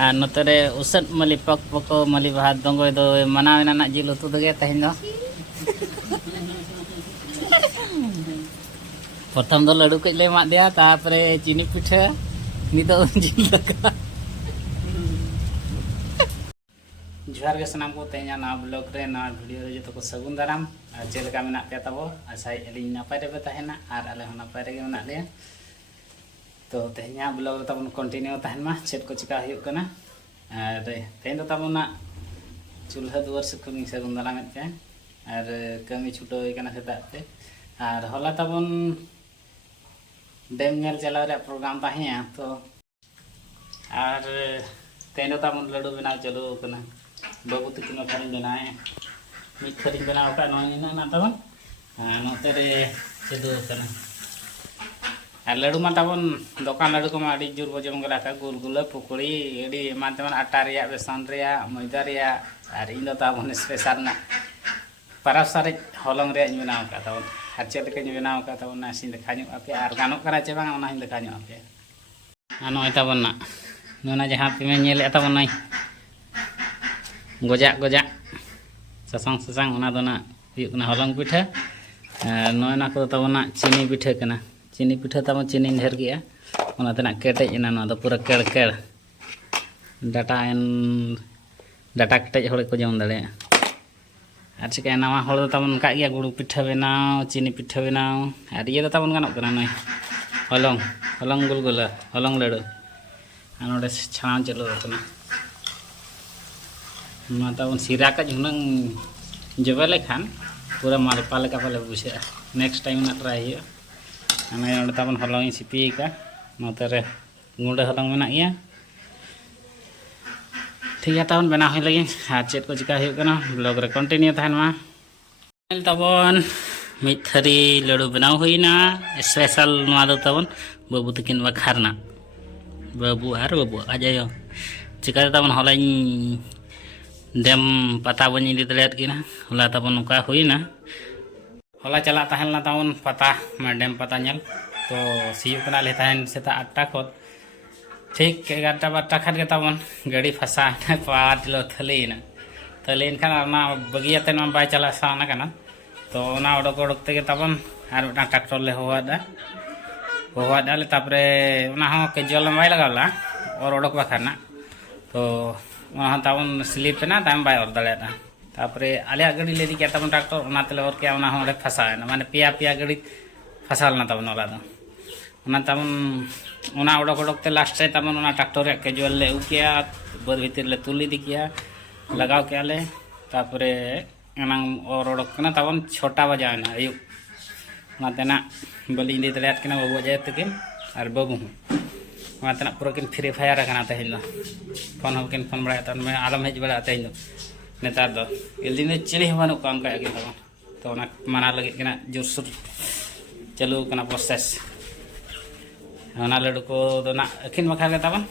और नोतरे उसद मली पक पको मली भात दंगोय दो मनावेना ना जिल उतु दगे तहेन दो प्रथम दो लड्डू कज ले मा दिया तापरे चीनी पिठा नितो जिल दका जोहार के सनाम को तेना ना ब्लॉग रे ना वीडियो रे जो को सगुन दाराम और चेलका मेना पे तबो आशा एलिन नपाय रे तहेना और आले हो नपाय रे मेना ले तो तेना ब्लॉग रे तबन कंटिन्यू तहन मा चेत को चिका हुयु कना और तेन दो तबना चूल्हा दुआर सुखुनी सगुन दाराम पे और कमी छुटो कना सेता पे और होला तबन डेम नेल चलाव रे प्रोग्राम ताहिया तो और तेन दो तबन लड्डू बनाव चलो कना बाबू तकिन खारी बनाए मिट खारी बनाव का नोना ना तबन नोते रे सेदो कना और लड्डू मा तबन दुकान लड्डू को मा जोर बजम गला का गुलगुला पकड़ी एडी मान तबन आटा रिया बेसन रिया मैदा रिया और इन दो तबन स्पेशल ना परब सारे हलंग रे बनाव का तबन हर चेल के बनाव का तबन ना सिन देखाñu आपे और गानो करा चे बांग ओना हिन देखाñu आपे नोय तबन ना नोना जहां पे में नेले तबन नय गोजा गोजा ससांग ससांग ओना दो ना हुयु कना हलंग पिठा नोय ना को तबन ना चीनी पिठा कना चीनी पिठा तब चीनी ढेर गया ओना तना केटेज ना ना पूरा केड़ केड़ डाटा एन डाटा केटेज होड़ को जम दाड़े और चिका नवा होड़ तबन का गया गुड़ पिठा बनाव चीनी पिठा बनाव और ये तबन गानों कना नय हलंग हलंग गुलगुला हलंग लड्डू और नोडे छाण चलो कना ना तबन सिरा का जुनंग जबे लेखान पूरा मालपा लेका पाले बुझे नेक्स्ट टाइम ना ट्राई हुआ हमें तबन हलंग सिपी का नोते गुंडे हलंग में गया ठीक है तबन बना हुई लगे और चेत को चिका हुआ ब्लॉग रे कंटिन्यू तहन मा तबन मिट थारी लड्डू बनाव हुईना स्पेशल नवा दो तबन बाबू तकिन बखारना बाबू और बाबू आजायो चिका तबन हलाइन डेम पता बन इदी दलेत किना होला तबन का हुईना होला चला तहलना तबन पता डेम पता नल तो सीयुकना ले तहन सेता 8टा खत ठीक 11टा 12टा खत के तबन गाड़ी फसा पाट लो थलीना थलीन खान ना बगियाते ना बाय चला साना कना तो ना ओडक ओडक ते तबन आर मिटा ट्रैक्टर ले होवादा ले तापरे ना हो के जल बाय लगाला और ओडक बाखाना तो वहाँ तबन स्लिप ना ताम बाय और दलेता तापरे आलिया गाड़ी ले दिया तबन ट्रैक्टर ओना तले और क्या ओना होडे फसाना माने पिया पिया गाड़ी फसालना तबन ओला दो ओना तबन ओना ओडक ओडक ते लास्ट से तबन ओना ट्रैक्टर रे के जल ले उकिया बद भीतर ले तुली दिकिया लगाव के आले तापरे एना और ओडक कना तबन 6टा बजाना आयु ओना तेना बलि इंदी दलेत कना बाबू जाय तकिन और बाबू ओना तेना पूरा किन फ्री फायर कना तहिन दो फोन हो किन फोन बड़ा तन में आलम हेज बड़ा तहिन दो नेतार दो एलदिन चेले बानु काम का के तबन तो ओना माना लगे कना जोरसुर चलो कना प्रोसेस ओना लड्डू को दो ना अखिन बखा के तबन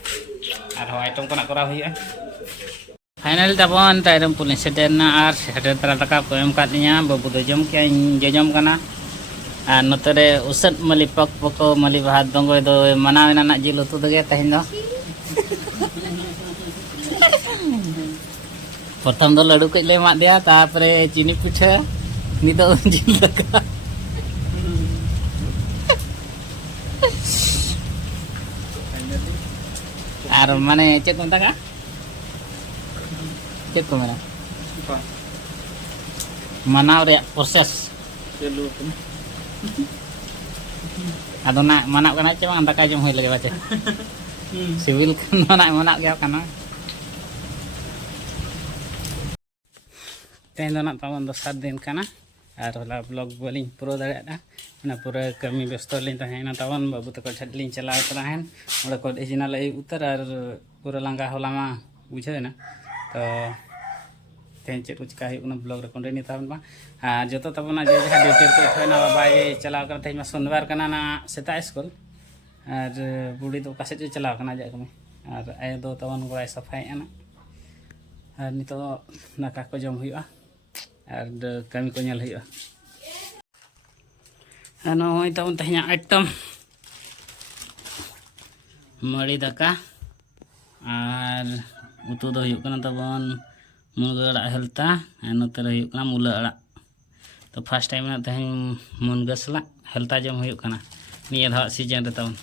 और आइटम को ना करा हुई फाइनल तबन ताइरम पुलिस सेटेरना और सेटेर तरा तका को एम कादिया बाबू दो जम के जजम कना और नोतरे उसद मली पक पको मली भात दंगोय दो मनावेना ना जिल उतु दगे तहेन दो प्रथम दो लड्डू कज ले मा दिया तापरे चीनी पिठा नितो जिल दका और माने चेक को तका चेक को मेरा मनाव रे प्रोसेस चलो आदो ना मनाव कना चे बांग दका जम होय लगे बाचे सिविल कना ना मनाव गया कना तेन दो ना तबन 7 दिन कना और होला ब्लॉग बोलिंग पूरा दाड़ा ना पूरा कमी व्यस्त लिन तहेना तबन बाबू तक छट लिन चला तहन ओडे को एजिना लई उतर और पूरा लंगा होला मा बुझे ना तो तेन चेक चिका हुना ब्लॉग रे कंटिन्यू तहन बा जो तो तबना जे जहा ड्यूटी को उठना बाय चला कर तेन शनिवार कना ना सेता स्कूल और बुढ़ी तो कासे चला कना जा कमे और आय दो तबन गोय सफाई ना और नितो नाका को जम हुआ और कमी को नेल हुआ नोय तबन तहना आइटम मड़ी दाका और और उतु दो हुयुक कना तबन मुनगा अड़ा हेल्ता और नोते रे हुयुक कना मुला अड़ा तो फर्स्ट टाइम ना तहें मुनगा सला हेल्ता जम हुयुक कना निया धाव सीजन रे तबन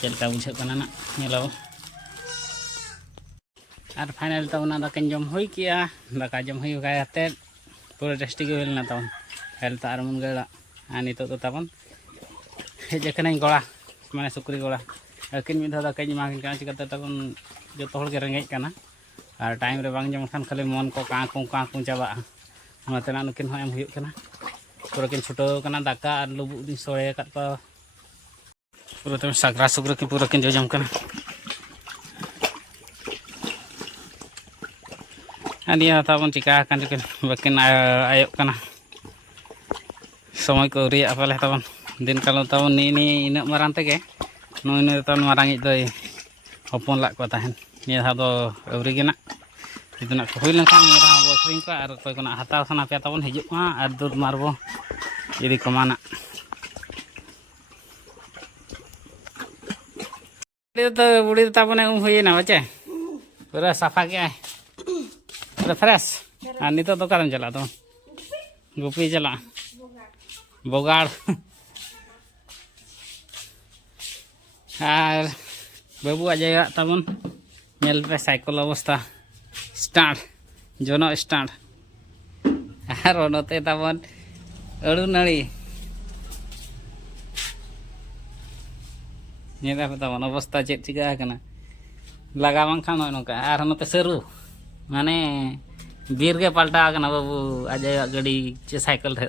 चलका बुझे कना ना नेलाबो और फाइनल तबन दाका जम हुई किया दाका जम हुई गाते पूरा टेस्टी के हुई तबन हेल्ता और मुनगा अड़ा और नितो तो तबन हेज कना गोड़ा माने सुक्री गोड़ा अकिन मिद धाव दाका मागिन कना चिकाते तबन जो हर के रेंगेज कना और टाइम रे बांग जम खान खाली मन को काकू चाबा ओनातेना नुकिन हो एम हुयुक कना पूरा किन छुटो कना दाका और लुबुग दिन सोड़े कत को पूरा तम सागरा सुग्र की पूरा किन जोजम कना अनिया ताबन चिका कान किन बकिन आयोक कना समय को रिया पाले ताबन दिन कालो ताबन नी इन मारान तेगे नुइन ताबन मारांग दोय हपन लाग को ताहन निया धा दो अवरी गेना इतना को हुई लंका निया धा बो अक्रिंग को और कोई कोना हताव सना पे ताबन हिजुक मा और दूध मारबो यदि कमाना तो बुढ़ी ताबन हुई ना बच्चे पूरा साफा के पूरा फ्रेश और नितो तो कारण चला तो गुपी चला बोगाड़ और बाबू आ जाएगा तबन नेल पे साइकिल अवस्था स्टार्ट जोनो स्टार्ट और नोते तबन अड़ू नाड़ी नेदा पे तबन अवस्था चेक चिका कना लगा बांखान नोका और नोते सरू माने बीर के पलटा कना बाबू आ जाएगा गाड़ी चे साइकिल रे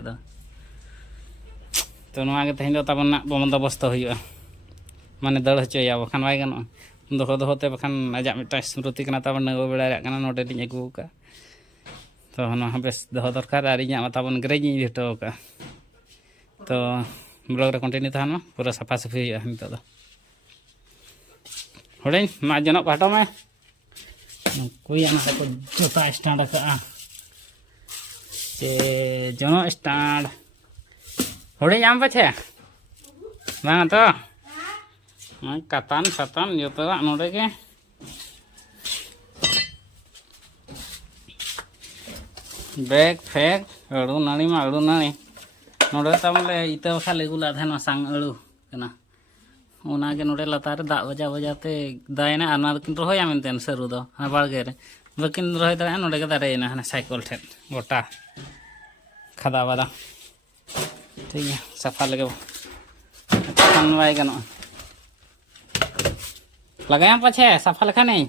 तो नवा के तहिन दो तबन बंदोबस्त हुआ माने दड़ हचोया बखान बाय गानो दोहो दोहोते बखान आजा मिटा स्मृति कना तबन नगो बेड़ा कना नोडे लिኝ अगू का तो हनो बेस दोहो दरकार और इኛ तबन ग्रेज इन हटो का तो ब्लॉग रे कंटिन्यू तहन पूरा साफा साफी हुआ नितो दो होड़े मा जनक हटो में कोई आना को जोता स्टैंड का जे जनो स्टैंड होड़े आम पछे बांग तो कतान सतान जो नोड़े के बैग फेग अड़ू नाड़ी मा अड़ू नाड़ी नोड़े तमले इता खाली गुला थाना सांग अड़ू कना ओना के नोड़े लतार दा बजा बजाते दायना आना किन रोया मेनतेन सरू दो हा बाड़गे रे बकिन रोय दा नोड़े के दारेना हना साइकिल ठेन गोटा खदा वाला ठीक है सफा लगे खान बाय गानो लगाया पाछे सफा लेखा नहीं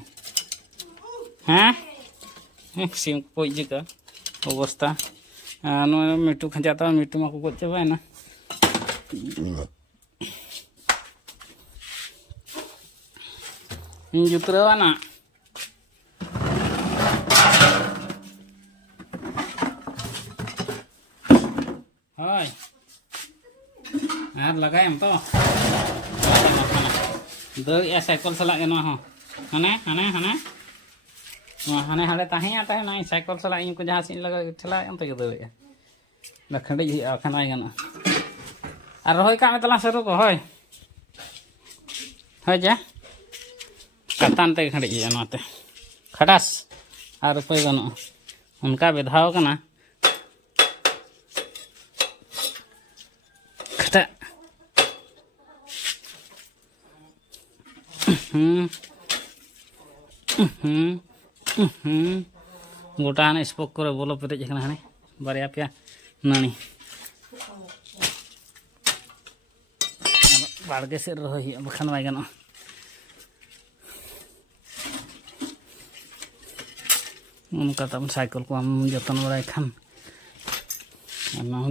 हाँ सिम पोई जिका अवस्था मिट्टू खजाता मिट्टू मा को गज चाबाय ना जुतरावा ना होय आर लगायम तो दर या साइकिल सला के नो हने हने हने हने हले ताहे आता है ना साइकिल सला इन को जहां से लगा ठेला अंत के दर ना खंडे ही आखन आय गना और होय का में तला सरो को होय होय जा कतान ते खंडे ही अनाते खटास और रुपए गनो उनका विधाव कना खटा गोटा हने स्पोक करे बोलो पेरेज कना हने बारिया पे नानी बाड़गे से रही बखान बाय गनो उनका तब साइकिल को हम जतन बड़ाई खान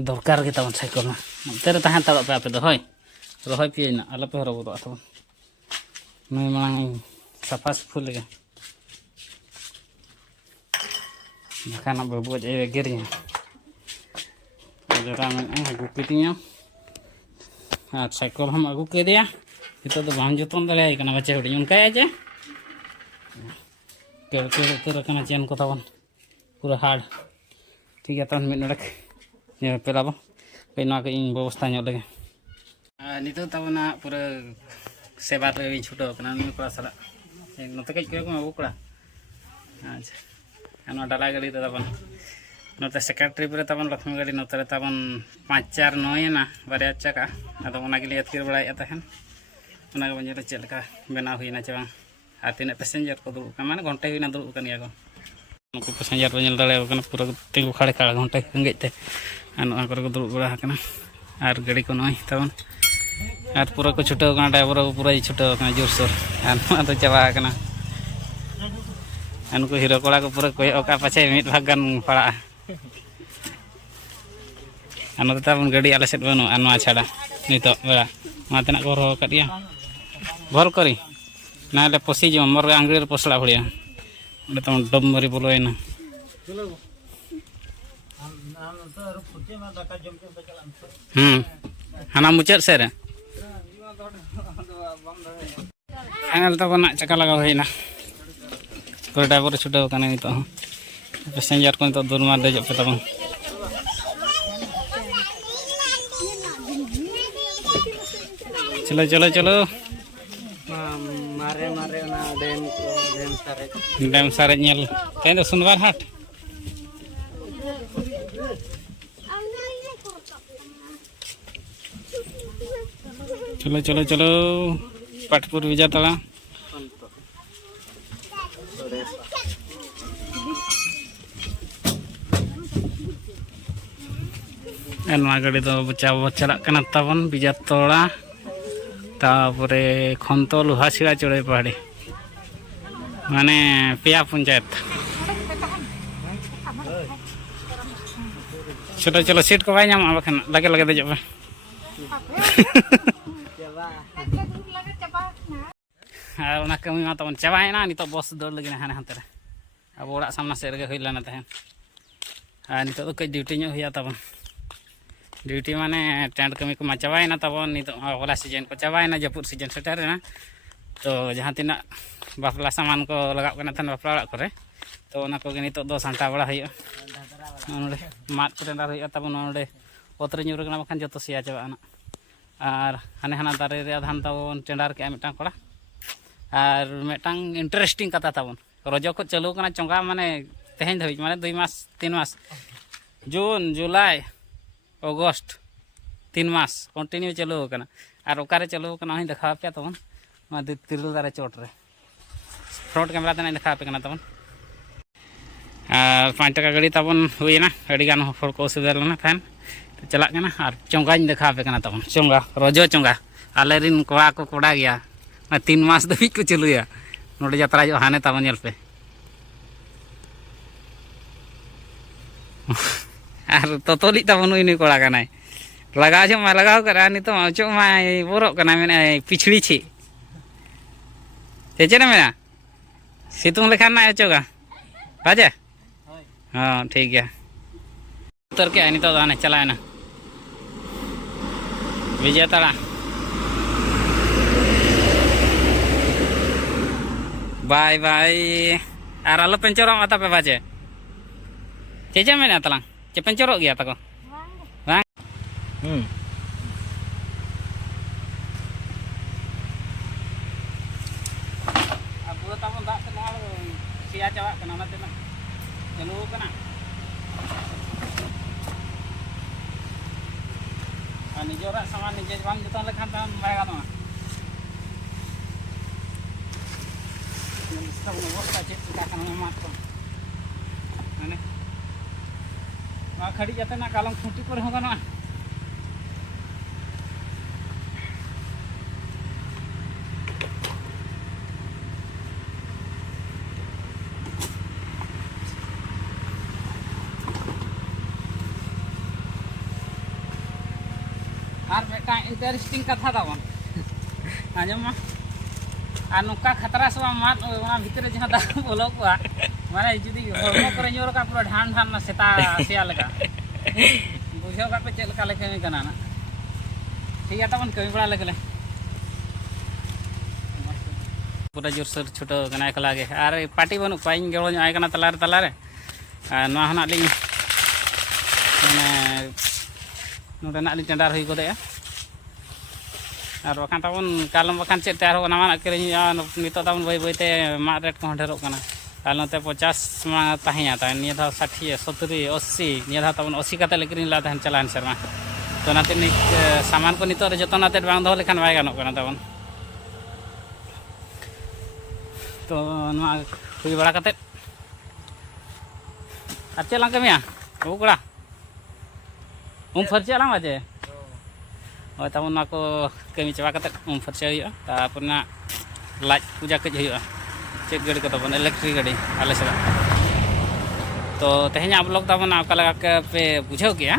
दरकार के तब साइकिल में तेरे तहन तब पे आपे दो होय रही पे ना आलो पे हरबो दो तब नई मांग सफा फुल के खाना बाबू जे गेरी जरा में अगू केतिया और साइकिल हम अगू के दिया तो बाम जतन दले कना बच्चे हुडी उनका जे के उतर कना चेन को तबन पूरा हार्ड ठीक है तन मिनट रख ने पेलाबो पे ना के इन व्यवस्था ᱧᱚᱜ लगे नितो तबना पूरा सेवा रे छुटो कना नु कोड़ा सला नते कई को अगू कोड़ा अच्छा नो डाला गाड़ी तो तबन नोते सेकेंड ट्रिप रे तबन लक्ष्मी गाड़ी नोते रे तबन 549 ना बारे चका अदो ओना गिली अतकिर बड़ाय तहन ओना के बंजर चेल का बेना हुईना चे बांग आ तीन पैसेंजर को दुड़ुब का माने घंटे हुईना दुड़ुब कनिया को नुकु पैसेंजर को नेल दाड़े कना पूरा तिंगु खाड़े खाड़ घंटे रेंगेज ते नो करे को दुड़ुब बड़ा कना और गाड़ी को नय तबन और पूरा को छुटाव कना ड्राइवर को पूरा छुटाव कना जोरसोर और नो तो चाबा कना उनको हीरो कोड़ा को पूरा कोई ओका पाछे मिट भाग गान पड़ा अनो तबन गाड़ी आले सेट बनो अनवा छाड़ा नितो बेड़ा मातना को रहो कदिया भर करी नाले पसी जो मोर आंगड़ी पोसला भड़िया ओले तम डम मरी बोलोयना हाना मुचाद से रे फाइनल तबन चका लगा होइना को ड्राइवर छुटाव कने नितो पैसेंजर को नितो दुरमा देजो पे तबन चलो चलो चलो मारे मारे ना डेम सारे नेल कहीं तो सुनवार हाट चलो चलो चलो पाटपुर विजा तला गाड़ी तो बच्चा चला तबन विजा तोड़ा तापरे खंतो लोहाशिड़ा चढ़े पहाड़ी माने पेया पंचायत चलो चलो सीट को बाय बखान लगे लगे दे पे कमी मा तबन चाबायना नितो बस दौड़ लगे हाने हानते रे अब ओड़ा सामना सेट गे हुई लेना तहन और नितो तो कई ड्यूटी ᱧᱚᱜ हुई तबन ड्यूटी माने टेंट कमी को चाबायना तबन नितो वाला सीजन को चाबायना जपुर सीजन सेटरना तो जहाँ तीना बापला सामान को लगा तहन बापला ओड़ा करे तो ओना को नितो दो सांटा बड़ा हुई नोडे मात को टेंडर हुई तबन नोडे पत्र ᱧᱩᱨ कना बखान जतो सिया चाबाना और हाने हाना दारे रे आधान तबन टेंडर के मिटांग कोड़ा और मिटांग इंटरेस्टिंग कथा तबन रजो को चालू कना चोंगा माने तेहेन धबी माने 2 मास 3 मास जून जुलाई अगस्त 3 मास कंटिन्यू चालू कना और ओकारे चालू कना ही देखा पे तबन मा तिरल दारे चोट रे फ्रंट कैमरा तने देखा पे कना तबन 5 टका गाड़ी तबन हुईना अड़ी गान हर को सुविधा लेना फैन तो चला कना और चोंगाñ देखा पे कना तबन चोंगा रजो चोंगा आले रिन कोड़ा को कोड़ा गया 3 मास दबी को चलुया नोडे यात्रा जो हाने तबन नेल पे और तोतोली तबन उनी कोड़ा कनाय लगा जो मा लगाव करा नितो चो मा बोरो कना मेने पिछड़ी छी चेचे मेना सितुंग लेखान ना चोगा बाजे हाँ ठीक है उतर के नितो दाने चलाए ना विजय तड़ा बाय बाय और आलो पेंचर आता पे बाजे चेचे मेना तलांग चे पेंचर गया तको बांग अब तबन दाग से नोड़ सिया चावा कना ना तेना चलो कना और निजोरा सामान निजे बांग जतन लेखान तन बाय गानोa सब अवस्था चेक का कना मात को माने मा खड़ी जाते ना कालम छुट्टी पर हो गानोa और बेटा इंटरेस्टिंग कथा तबन आजम मा और नुका खतरा सब मात ओना भीतर जहां दा बोलो को माने जुदी हरमो करे ᱧᱩᱨ का पूरा ढान ढान ना सेता सिया लगा बुझो का पे चल का लेके कना ना ठीक है तबन कमी बड़ा लगले पूरा जोर सर छोटो कना एकला गे और पार्टी बनु पाइन गेलो आय कना तलारे नो हना लिंग माने नोडे ना टेंडर हुई गोदे और बखान तबन कालम बखान चेक तैयार हो नामा किरिया नितो तबन बई बईते मा रेट को ढेरोग कना ताल नोते 50 मा ताहिया ता निया धा 60 70 80 निया धा तबन 80 काते लेकिन ला तहन चलान शर्मा तो नाते नि सामान को नितो रे जतन नाते बांग दो लेखान बाय गानो कना तबन तो नुआ हुई बड़ा काते अच्छा lang kami ya बुकड़ा फर्चा lang aja oh tabon aku kami coba kata फर्चा हुआ तापुरना लाज पूजा कज हुआ चेक गाड़ी को तबन इलेक्ट्रिक गाड़ी आले सला तो तेहना ब्लॉग तबन आपका लगा के पे बुझाव गया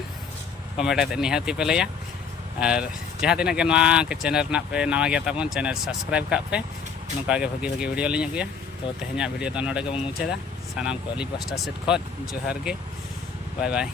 कमेंट निहाती पे लैया और जहाँ तीन के नवा के चैनल ना पे नवा गया तबन चैनल सब्सक्राइब का पे नौका के भागी भागी वीडियो लिंग गया तो तेहना वीडियो तो नोड़े के मुचादा सानाम को अली पास्टा सेट खत जोहार के बाय बाय।